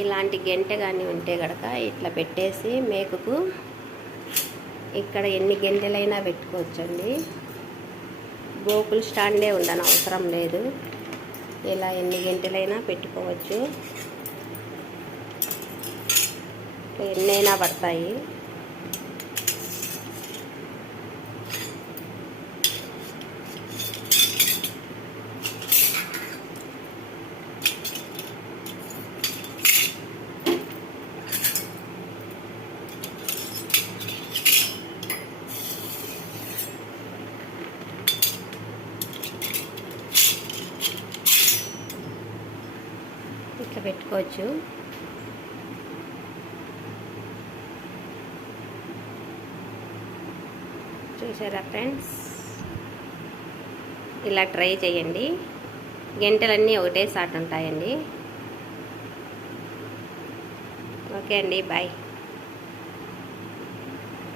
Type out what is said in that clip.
ఇలాంటి గెంటె కానీ ఉంటే కనుక ఇట్లా పెట్టేసి మేకుకు ఇక్కడ ఎన్ని గెంటెలైనా పెట్టుకోవచ్చండి. గోకుల్ స్టాండే ఉండని అవసరం లేదు. ఇలా ఎన్ని గెంటెలైనా పెట్టుకోవచ్చు. ఎన్నైనా పడతాయి. ఇట్లా పెట్టుకోవచ్చు. చూసారా ఫ్రెండ్స్, ఇలా ట్రై చేయండి. గంటలన్నీ ఒకటేసారి ఉంటాయండి. ఓకే అండి, బాయ్.